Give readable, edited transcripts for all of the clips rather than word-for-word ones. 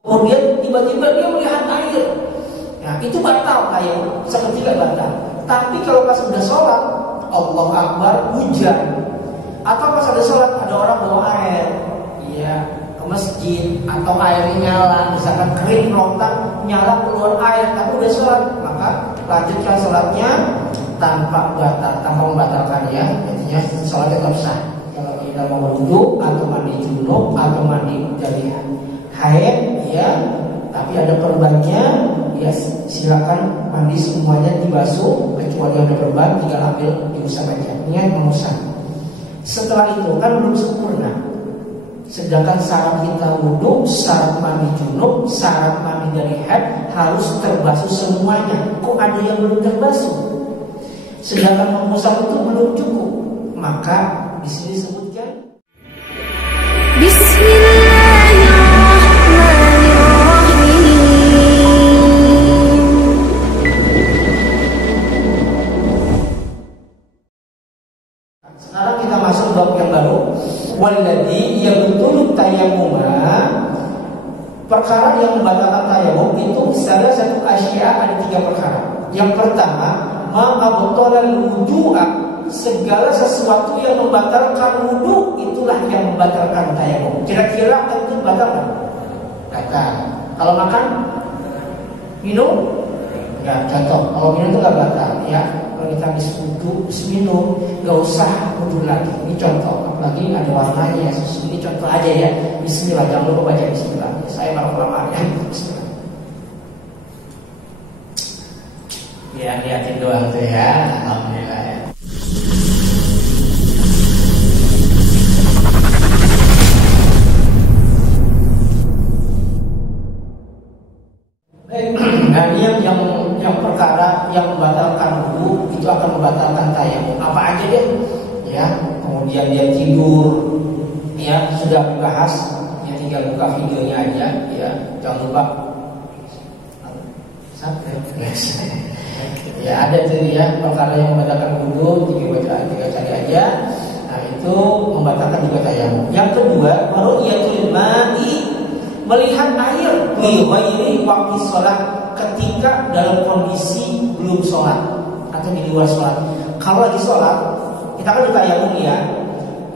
Kemudian tiba-tiba dia melihat air. Nah, itu batal tayamum, seketika batal. Tapi kalau pas sudah sholat, Allahu Akbar, hujan, atau pas ada sholat ada orang bawa air, ya, ke masjid, atau airnya nyala, misalkan kering rontak, nyala keluar air, tapi udah sholat, maka lanjutkan sholatnya tanpa membatalkan ya, intinya sholatnya tetap sah. Kalau kita mau wudhu atau mandi junub atau mandi dari haid, ya, tapi ada perbannya, ya silakan mandi semuanya dibasuh kecuali ada perban, tinggal ambil diusap aja, niat mengusap. Setelah itu kan belum sempurna. Sedangkan syarat kita wudhu, syarat mandi junub, syarat mandi dari haid harus terbasuh semuanya. Kok ada yang belum terbasuh? Sedangkan mengusap itu belum cukup. Maka di sini disebutkan Sekarang kita masuk bab yang baru. Walladzi yabtulu tayammuma. Perkara yang membatalkan tayamum itu salah satu asya, ada 3 perkara. Yang pertama, ma'abtalal wudu'a, segala sesuatu yang membatalkan wudu itulah yang membatalkan tayamum. Kira-kira itu batal? Batal. Kalau makan, minum, ya contoh. Kalau minum itu nggak batal, ya. Kalau kita habis wudu, minum, nggak usah wudu lagi. Ini contoh. Apalagi ada warnanya, susu. Ini contoh aja ya. Bismillah, jangan lupa baca Bismillah. Saya baru lama ya. Bismillah. Ya, liatin doang tuh ya. Alhamdulillah ya. Nah, ini yang perkara yang membatalkan wudu itu akan membatalkan tayamum. Apa aja deh? Ya, kemudian dia tidur, ya sudah dibahas. Ya tinggal buka videonya aja, ya jangan lupa. Ya ada tuh ya perkara yang membatalkan wudu, 3 cari aja. Nah itu membatalkan juga tayamum. Yang kedua, ru'yatul ma'i, melihat air fi ghairi waqti sholat, ketika dalam kondisi belum sholat atau di luar sholat. Kalau lagi sholat, kita kan tayamum ya.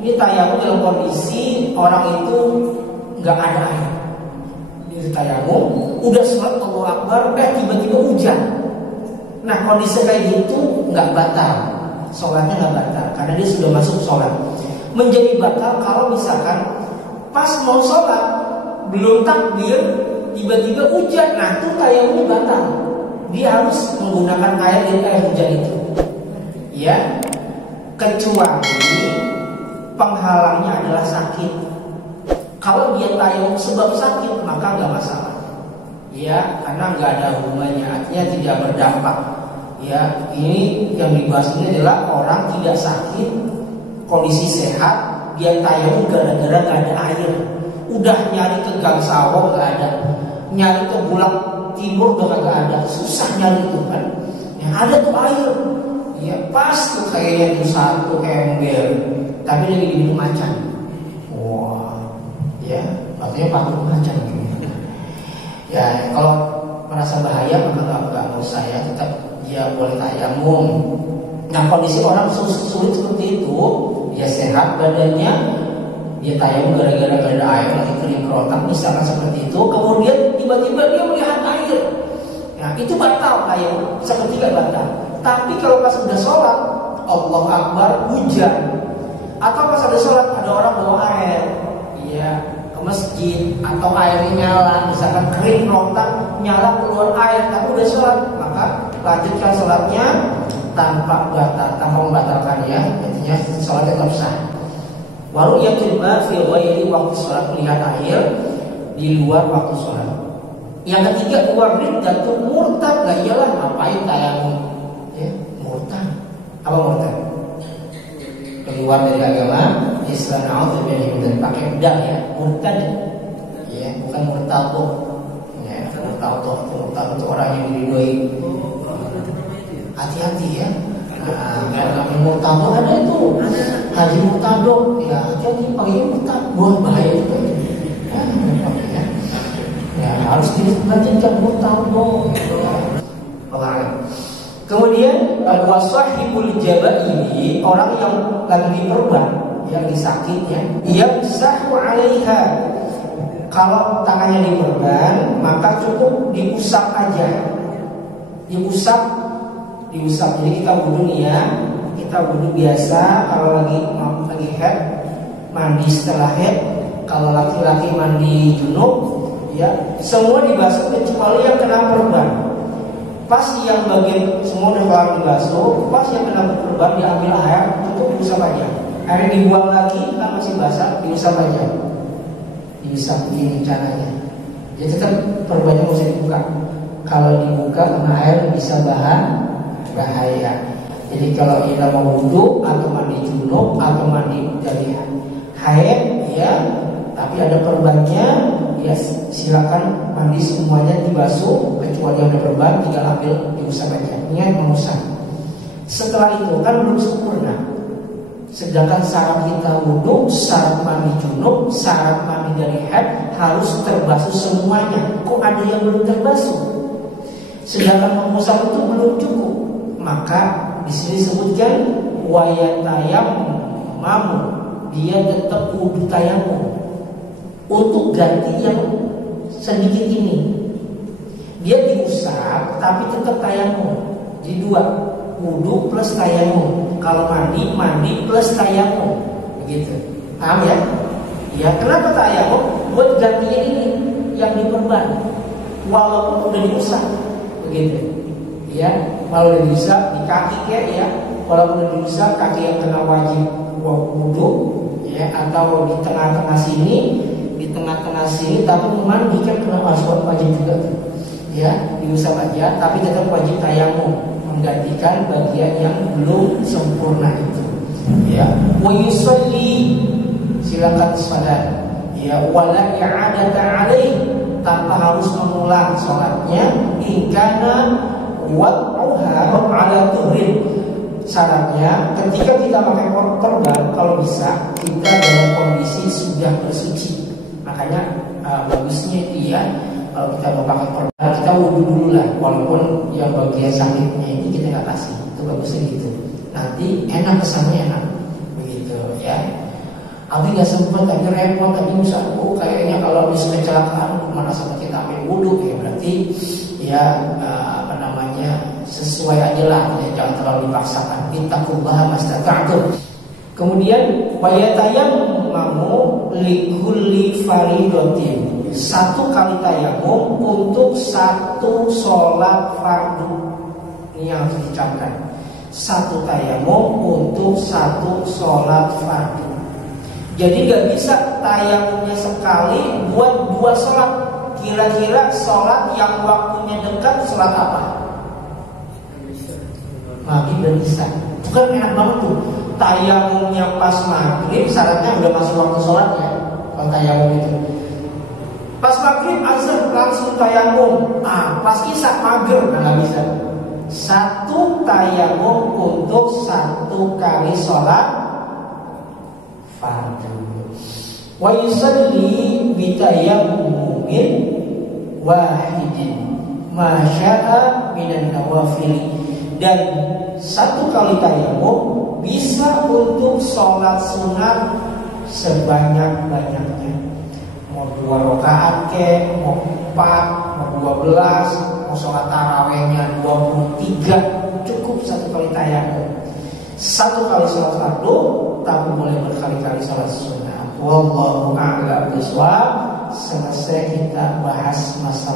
Ini tayamum dalam kondisi orang itu nggak ada air. Ini tayamum, udah sholat Allahu Akbar, tiba-tiba hujan. Nah kondisi kayak gitu nggak batal, sholatnya nggak batal karena dia sudah masuk sholat. Menjadi batal kalau misalkan pas mau sholat belum takbir, tiba-tiba hujan, nah itu tayamumnya batal. Dia harus menggunakan air dari air hujan itu. Ya, kecuali penghalangnya adalah sakit. Kalau dia tayamum sebab sakit, maka nggak masalah. Ya, karena nggak ada hubungannya, artinya tidak berdampak. Ya, ini yang dibahas ini adalah orang tidak sakit, kondisi sehat, dia tayamum gara-gara nggak ada air. Udah nyari ke Gang Sawah nggak ada, nyari ke Bulak Timur udah nggak ada, susah nyari itu kan. Yang ada tuh air, ya pas tuh kayaknya tuh satu ember, tapi lagi diminum macan. Wah, ya artinya patut macan. Ya kalau merasa bahaya maka nggak usah ya, tetap dia boleh tayamum. Nah kondisi orang sulit seperti itu, dia sehat badannya, dia tayamum gara-gara gak ada air, lagi kering kerotak misalkan seperti itu, kemudian tiba-tiba dia melihat air, nah itu batal tayamum, seketika batal. Tapi kalau pas sudah sholat, Allahu Akbar, hujan, atau pas ada sholat ada orang bawa air, ya ke masjid, atau airnya nyala, misalkan kering rontak, nyala keluar air, tapi udah sholat, maka lanjutkan sholatnya tanpa membatalkan ya, intinya sholatnya tetap sah. Waru yang kedua, fi waktu sholat, melihat air di luar waktu sholat. Yang ketiga, riddah murtad, gak iyalah ngapain tayamum? Ya, murtad. Apa murtad? Keluar dari agama Islam, na'udzubillah dari pakai dal ya, murtad. Ya, bukan murtado. Ya, murtado itu orang yang diridhoi. Hati-hati ya. Kalau namanya murtado ada itu. Haji murtado, ya hati-hati panggilnya murtad, buah bahaya juga. Ya, harus dilanjutkan mutawdo gitu ya. Kemudian wasahibul jaba ini orang yang lagi diperban, yang disakitnya, yamsahu 'alaiha. Kalau tangannya diperban, maka cukup diusap aja. Diusap. Jadi kita wudu nih ya. Kita wudu biasa kalau lagi haid, mandi setelah haid. Kalau laki-laki mandi junub, ya semua dibasuh kecuali yang kena perban. Pas yang bagian semua udah kelar dibasuh, pas yang kena perban diambil air, cukup diusap aja. Air dibuang lagi, kan masih basah, diusap aja. Diusap ini caranya. Jadi tetap perbannya mesti dibuka. Kalau dibuka kena air bisa bahaya. Jadi kalau kita mau wudu atau mandi junub atau mandi dari haid, ya, tapi ada perbannya, ya silakan mandi semuanya dibasuh kecuali yang ada perban, tinggal ambil diusap aja. Ingat mengusap. Setelah itu kan belum sempurna. Sedangkan syarat kita wudu, syarat mandi junub, syarat mandi dari haid harus terbasuh semuanya. Kok ada yang belum terbasuh? Sedangkan mengusap itu belum cukup. Maka di sini disebutkan wayatayammamu, dia tetap wudu tayamum untuk ganti yang sedikit ini. Dia diusap tapi tetap tayamum. Jadi dua, wudu plus tayamum. Kalau mandi plus tayamum. Begitu. Paham ya? Ya, kenapa tayamum? Buat gantiin ini yang diperban. Walaupun udah diusap. Begitu. Ya, kalau udah diusap di kaki ya, walaupun udah diusap kaki yang kena wajib wudu, ya, atau di tengah-tengah sini, tapi mandi kan kena wajib juga, ya, diusap aja, tapi tetap wajib tayamum, menggantikan bagian yang belum sempurna itu, ya. Wa yusalli, silakan salat, ya, wala i'adata alaih, tanpa harus mengulang sholatnya, ingkana wad'uha ala tuhrin. Syaratnya ketika kita pakai perban, kalau bisa kita dalam kondisi sudah bersuci. Makanya bagusnya itu ya, kalau kita mau pakai perban kita wudu dulu lah, walaupun yang bagian sakitnya ini kita nggak kasih. Itu bagusnya gitu. Nanti enak kesannya enak, begitu ya. Tapi nggak sempat, tapi repot, tapi misalnya kayaknya kalau bisa kecelakaan mana sampai kita ambil wudu, ya berarti ya sesuai aja lah, ya, jangan terlalu dipaksakan. Ittaqullah mastata'tum. Kemudian wayatayammamu likulli faridatin, satu kali tayamum untuk satu sholat fardu. Ini yang harus dicamkan. Satu tayamum untuk satu sholat fardu. Jadi gak bisa tayamumnya sekali buat dua sholat. Kira-kira sholat yang waktunya dekat sholat apa? Maghrib dan isya. Bukan enak banget tuh. Tayamumnya pas maghrib, syaratnya udah masuk waktu sholatnya. Kalau tayamum itu pas maghrib azhar langsung tayamum. Pas isya maghrib, nggak bisa. Satu tayamum untuk satu kali sholat fardu. Wa yusalli bitayammumin wahidin ma syaa minan nawafil. Dan satu kali tayamum bisa untuk sholat sunat sebanyak-banyaknya. Mau 2 rakaat ke, mau 4, mau 12, mau sholat tarawehnya 23, cukup satu kali tayamum. Satu kali sholat fardu, tapi boleh berkali-kali sholat sunat. Wallahu a'lam bishawab. Selesai kita bahas masalah